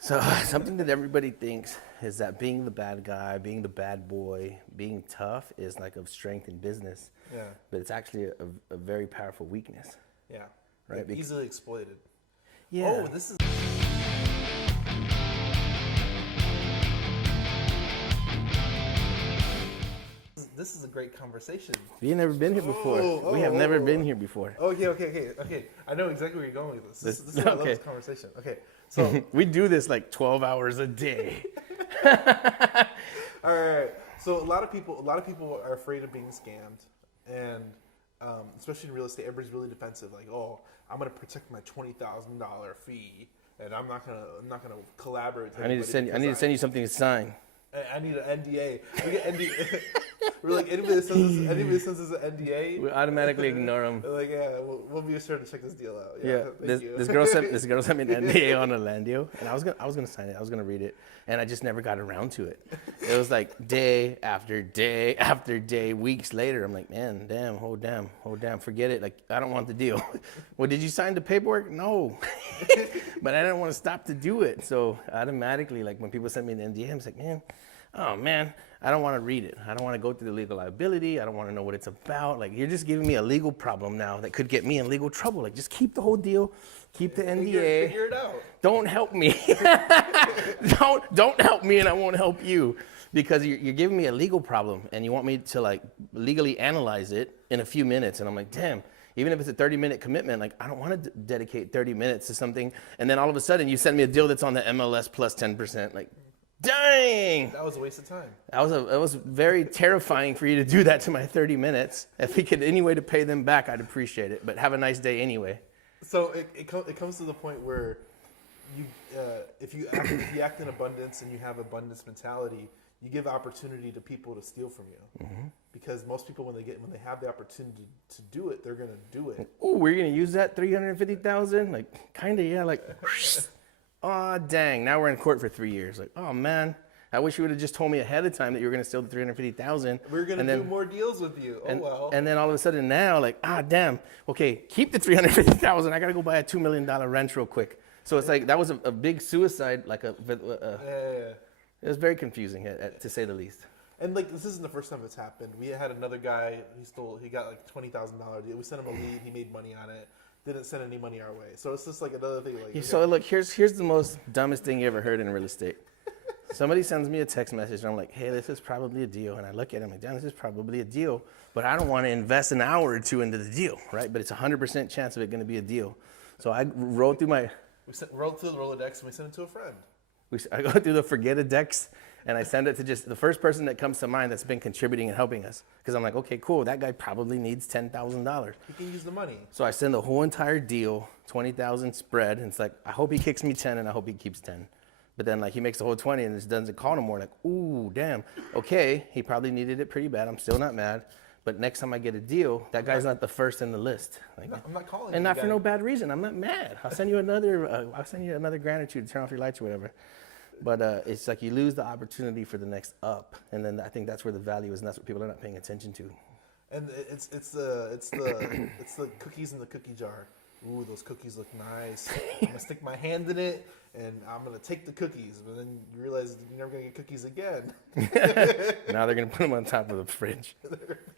So something that everybody thinks is that being the bad guy, being the bad boy, being tough is like of strength in business. Yeah. But it's actually a very powerful weakness. Yeah. Right, Like easily exploited. Yeah. Oh, this is a great conversation. We have never been here before. We have never been here before. Okay. I know exactly where you're going with this. This is why I love this conversation. Okay, so We do this like 12 hours a day. all right. So a lot of people are afraid of being scammed, and especially in real estate, everybody's really defensive. Like, oh, I'm gonna protect my $20,000 fee, and I'm not gonna collaborate. I need to send you something to sign. I need an NDA. We get NDA. We're like, anybody that sends us an NDA, We automatically ignore them. we're like, yeah, we'll be sure to check this deal out. Yeah, thank you. this girl sent me an NDA on a land deal, and I was gonna sign it. I was gonna read it, and I just never got around to it. It was like day after day after day, weeks later. I'm like, man, damn, forget it. Like, I don't want the deal. Well, did you sign the paperwork? No, but I didn't want to stop to do it. So automatically, like when people send me an NDA, I'm like, man, I don't want to read it. I don't want to go through the legal liability. I don't want to know what it's about. Like, you're just giving me a legal problem now that could get me in legal trouble. Like, just keep the whole deal, keep the NDA. Figure it out. Don't help me. don't help me, and I won't help you, because you're giving me a legal problem, and you want me to like legally analyze it in a few minutes. And I'm like, damn. Even if it's a 30-minute commitment, like, I don't want to dedicate 30 minutes to something, and then all of a sudden you send me a deal that's on the MLS plus 10%. Like, dang! That was a waste of time. It was very terrifying for you to do that to my 30 minutes. If we could any way to pay them back, I'd appreciate it. But have a nice day anyway. So it comes to the point where you if you act in abundance and you have abundance mentality, you give opportunity to people to steal from you. Mm-hmm. Because most people, when they have the opportunity to do it, they're gonna do it. Oh, we're gonna use that 350,000? Like, kinda, yeah. Like, oh dang! Now we're in court for 3 years. Like, oh man, I wish you would have just told me ahead of time that you were gonna steal the 350,000. We're gonna do more deals with you. Well. And then all of a sudden now, like, damn. Okay, keep the 350,000. I gotta go buy a $2 million ranch real quick. So it's like that was a big suicide. Like It was very confusing, to say the least. And like, this isn't the first time it's happened. We had another guy. He got like $20,000. We sent him a lead. He made money on it. Didn't send any money our way. So it's just like another thing. Like, so look, here's the most dumbest thing you ever heard in real estate. Somebody sends me a text message, and I'm like, hey, this is probably a deal. And I look at it, I'm like, damn, this is probably a deal. But I don't want to invest an hour or two into the deal, right? But it's a 100% chance of it going to be a deal. So I rolled through rolled through the Rolodex, and we sent it to a friend. I go through the Forget-A-Dex, and I send it to just the first person that comes to mind that's been contributing and helping us. Because I'm like, okay, cool, that guy probably needs $10,000. He can use the money. So I send the whole entire deal, 20,000 spread, and it's like, I hope he kicks me 10, and I hope he keeps 10. But then like he makes the whole 20 and just doesn't call no more. Like, ooh, damn. Okay, he probably needed it pretty bad. I'm still not mad. But next time I get a deal, that guy's not the first in the list. Like, I'm not calling. And not for no bad reason. I'm not mad. I'll send you another grand or two to turn off your lights or whatever. But it's like you lose the opportunity for the next up, and then I think that's where the value is, and that's what people are not paying attention to. And it's the cookies in the cookie jar. Ooh, those cookies look nice. I'm gonna stick my hand in it, and I'm gonna take the cookies. But then you realize you're never gonna get cookies again. Now they're gonna put them on top of the fridge.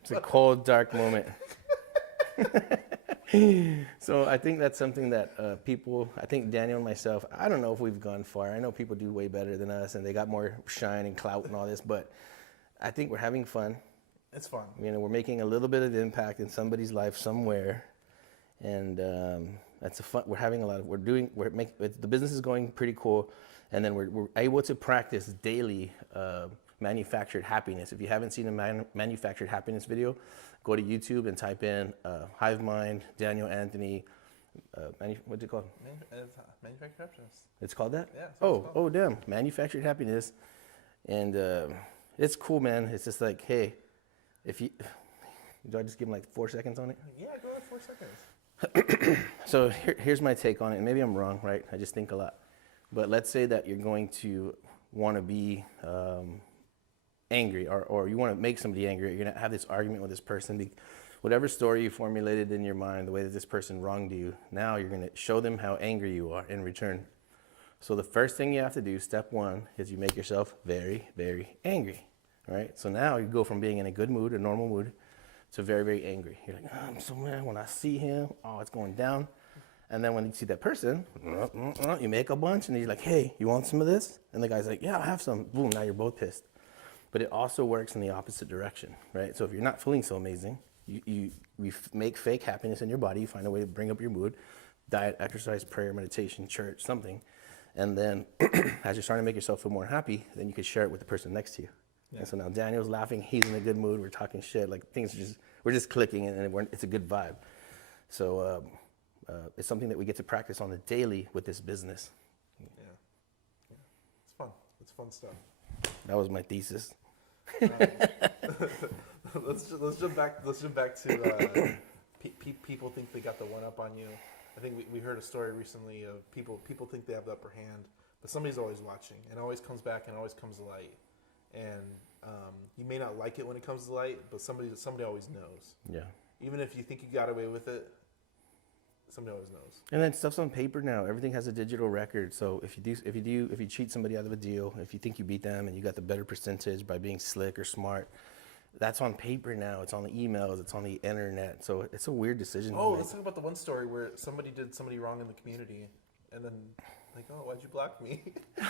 It's a cold, dark moment. So I think that's something that people, I think Daniel and myself, I don't know if we've gone far. I know people do way better than us, and they got more shine and clout and all this, but I think we're having fun. It's fun. You know, we're making a little bit of impact in somebody's life somewhere, and that's a fun. We're having a lot of. The business is going pretty cool, and then we're able to practice daily manufactured happiness. If you haven't seen a manufactured happiness video, go to YouTube and type in Hive Mind, Daniel Anthony. What's it called? Manufactured happiness. It's called that? Yeah. Oh, damn. Manufactured happiness, and it's cool, man. It's just like, hey, do I just give him like 4 seconds on it? Yeah, go ahead, 4 seconds. So here's my take on it. And maybe I'm wrong, right? I just think a lot. But let's say that you're going to want to be angry, or you want to make somebody angry. You're going to have this argument with this person. Whatever story you formulated in your mind, the way that this person wronged you, now you're going to show them how angry you are in return. So the first thing you have to do, step one, is you make yourself very, very angry, right? So now you go from being in a good mood, a normal mood, to very, very angry. You're like, oh, I'm so mad when I see him. Oh, it's going down. And then when you see that person, you make a bunch, and you're like, hey, you want some of this? And the guy's like, yeah, I'll have some. Boom, now you're both pissed. But it also works in the opposite direction, right? So if you're not feeling so amazing, you make fake happiness in your body. You find a way to bring up your mood, diet, exercise, prayer, meditation, church, something. And then as you're starting to make yourself feel more happy, then you can share it with the person next to you. Yeah. And so now Daniel's laughing, he's in a good mood, we're talking shit, like things are just, we're just clicking, and it's a good vibe. So it's something that we get to practice on the daily with this business. Yeah. It's fun. It's fun stuff. That was my thesis. Let's jump back to people think they got the one up on you. I think we heard a story recently of people think they have the upper hand, but somebody's always watching, and it always comes back and always comes to light. And you may not like it when it comes to light, but somebody always knows. Yeah. Even if you think you got away with it, somebody always knows. And then stuff's on paper now. Everything has a digital record. So if you cheat somebody out of a deal, if you think you beat them and you got the better percentage by being slick or smart, that's on paper now. It's on the emails. It's on the internet. So it's a weird decision. Oh, let's talk about the one story where somebody did somebody wrong in the community, and then like, oh, why'd you block me?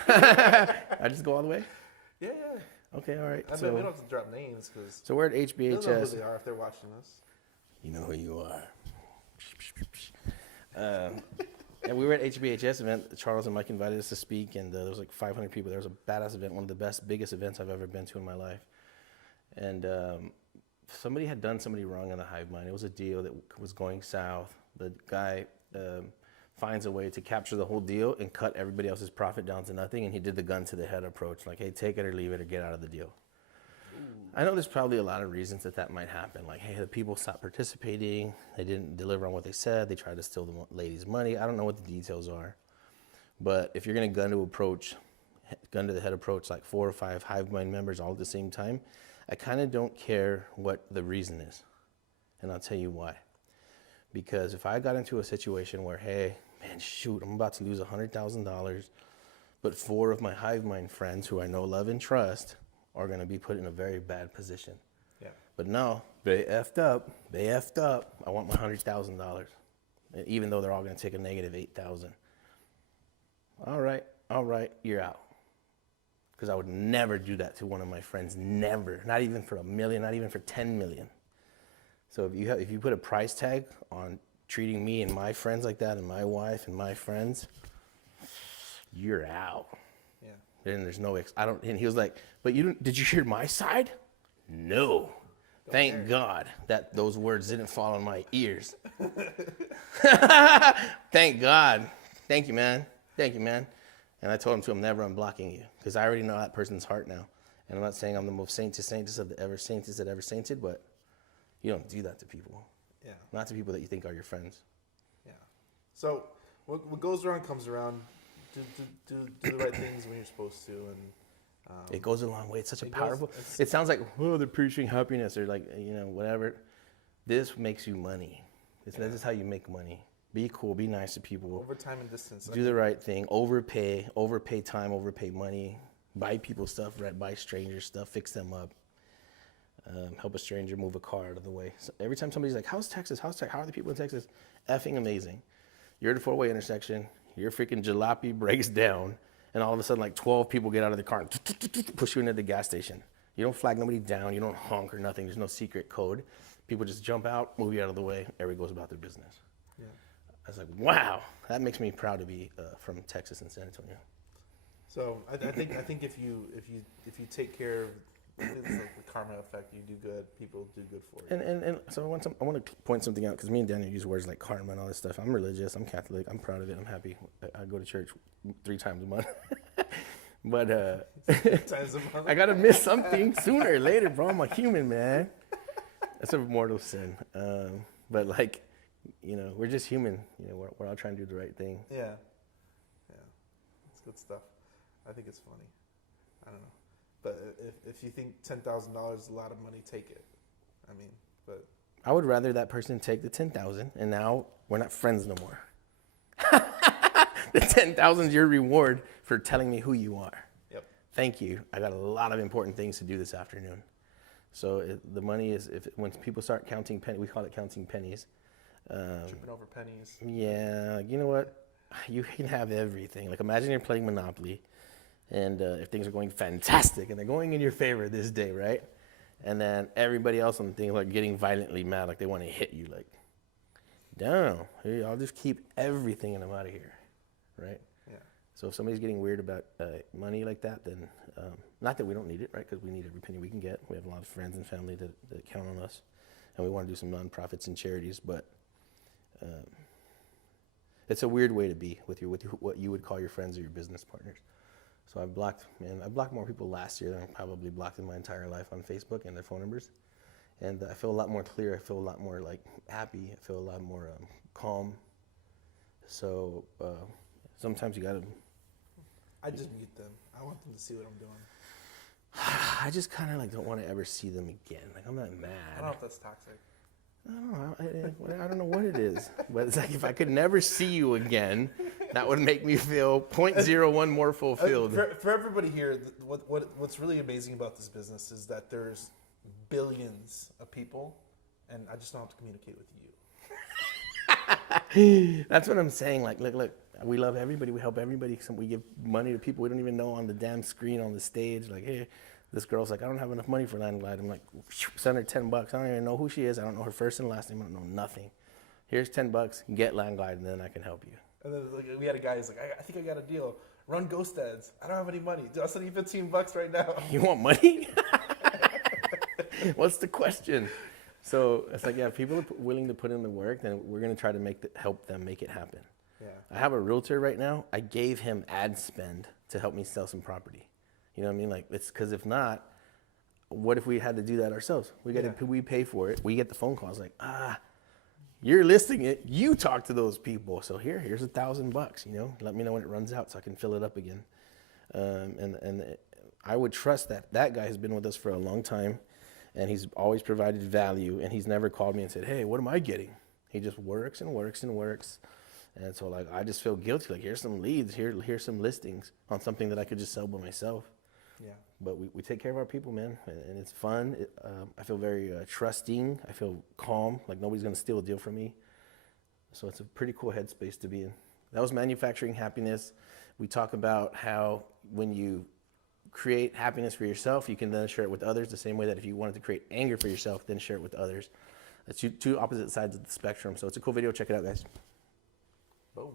I just go all the way? Yeah. Okay, all right. I mean, we don't have to drop names because. So we're at They HBHS. don't know who they are if they're watching us. You know who you are. And we were at HBHS event. Charles and Mike invited us to speak, and there was like 500 people. There was a badass event, one of the biggest events I've ever been to in my life. And somebody had done somebody wrong in the hive mind. It was a deal that was going south. The guy finds a way to capture the whole deal and cut everybody else's profit down to nothing, and he did the gun to the head approach, like, hey, take it or leave it or get out of the deal. Ooh. I know there's probably a lot of reasons that might happen, like, hey, the people stopped participating, they didn't deliver on what they said, they tried to steal the lady's money. I don't know what the details are, but if you're gonna gun to the head approach like 4 or 5 hive mind members all at the same time, I kind of don't care what the reason is, and I'll tell you why. Because if I got into a situation where, hey, man, shoot, I'm about to lose $100,000, but 4 of my hive mind friends who I know, love, and trust are going to be put in a very bad position. Yeah. But no, they effed up. I want my $100,000, even though they're all going to take a negative $8,000. All right, you're out. Because I would never do that to one of my friends, never. Not even for $1 million, not even for 10 million. So if you put a price tag on treating me and my friends like that, and my wife and my friends, you're out. Yeah. Then there's no and he was like, but did you hear my side? No. Thank God that those words didn't fall on my ears. Thank God. Thank you, man. And I told him, I'm never unblocking you, because I already know that person's heart now. And I'm not saying I'm the most saintest of the ever saintest that ever sainted, but you don't do that to people. Yeah. Not to people that you think are your friends. Yeah. So what goes around comes around. Do the right things when you're supposed to, and it goes a long way. It's such a powerful. It sounds like, oh, they're preaching happiness, or like, whatever. This makes you money. This is how you make money. Be cool. Be nice to people. Over time and distance. Do the right thing. Overpay time. Overpay money. Buy people stuff. Right? Buy strangers stuff. Fix them up. Help a stranger move a car out of the way. So every time somebody's like, how's Texas? How are the people in Texas? Effing amazing. You're at a 4-way intersection. Your freaking jalopy breaks down, and all of a sudden, like 12 people get out of the car and push you into the gas station. You don't flag nobody down. You don't honk or nothing. There's no secret code. People just jump out, move you out of the way. Everybody goes about their business. Yeah. I was like, wow, that makes me proud to be from Texas and San Antonio. So I think if you take care of, it's like the karma effect. You do good, people do good for you. And so I want to point something out, because me and Daniel use words like karma and all this stuff. I'm religious. I'm Catholic. I'm proud of it. I'm happy. I go to church 3 times a month. But 3 times a month. I gotta miss something sooner or later, bro. I'm a human, man. That's a mortal sin. But like, we're just human. We're all trying to do the right thing. Yeah. It's good stuff. I think it's funny. I don't know. But if you think $10,000 is a lot of money, take it. I mean, but I would rather that person take the $10,000, and now we're not friends no more. The 10,000 is your reward for telling me who you are. Yep. Thank you. I got a lot of important things to do this afternoon. So the money is, when people start counting pennies, we call it counting pennies. Tripping over pennies. Yeah, you know what? You can have everything. Like imagine you're playing Monopoly, and if things are going fantastic and they're going in your favor this day, right? And then everybody else on the thing like getting violently mad, like they want to hit you, like, damn, hey, I'll just keep everything and I'm out of here, right? Yeah. So if somebody's getting weird about money like that, then not that we don't need it, right? Because we need every penny we can get. We have a lot of friends and family that count on us, and we want to do some nonprofits and charities. But it's a weird way to be with what you would call your friends or your business partners. So I blocked more people last year than I probably blocked in my entire life on Facebook and their phone numbers. And I feel a lot more clear. I feel a lot more like happy. I feel a lot more calm. So sometimes you gotta. I just mute them. I want them to see what I'm doing. I just kind of like don't want to ever see them again. Like I'm not mad. I don't know if that's toxic. I don't know. I don't know what it is, but it's like if I could never see you again, that would make me feel 0.01 more fulfilled. For everybody here, what's really amazing about this business is that there's billions of people, and I just don't have to communicate with you. That's what I'm saying. Like, look, we love everybody. We help everybody. We give money to people we don't even know on the damn screen on the stage. Like, hey, this girl's like, I don't have enough money for Land Glide. I'm like, send her $10. I don't even know who she is. I don't know her first and last name. I don't know nothing. Here's $10. Get Land Glide, and then I can help you. And then like, we had a guy who's like, I think I got a deal. Run ghost ads. I don't have any money. Dude, I'll send you $15 right now. You want money? What's the question? So it's like, yeah, if people are willing to put in the work, then we're going to try to help them make it happen. Yeah. I have a realtor right now. I gave him ad spend to help me sell some property. You know what I mean? Like, it's because if not, what if we had to do that ourselves? We pay for it. We get the phone calls like, you're listing it. You talk to those people. So here's $1,000. You know, let me know when it runs out so I can fill it up again. And I would trust that guy has been with us for a long time. And he's always provided value, and he's never called me and said, hey, what am I getting? He just works and works and works. And so, like, I just feel guilty. Like, here's some leads. Here's some listings on something that I could just sell by myself. Yeah. But we take care of our people, man, and it's fun. I feel very trusting. I feel calm, like nobody's going to steal a deal from me. So it's a pretty cool headspace to be in. That was Manufacturing Happiness. We talk about how when you create happiness for yourself, you can then share it with others the same way that if you wanted to create anger for yourself, then share it with others. It's two opposite sides of the spectrum. So it's a cool video. Check it out, guys. Boom.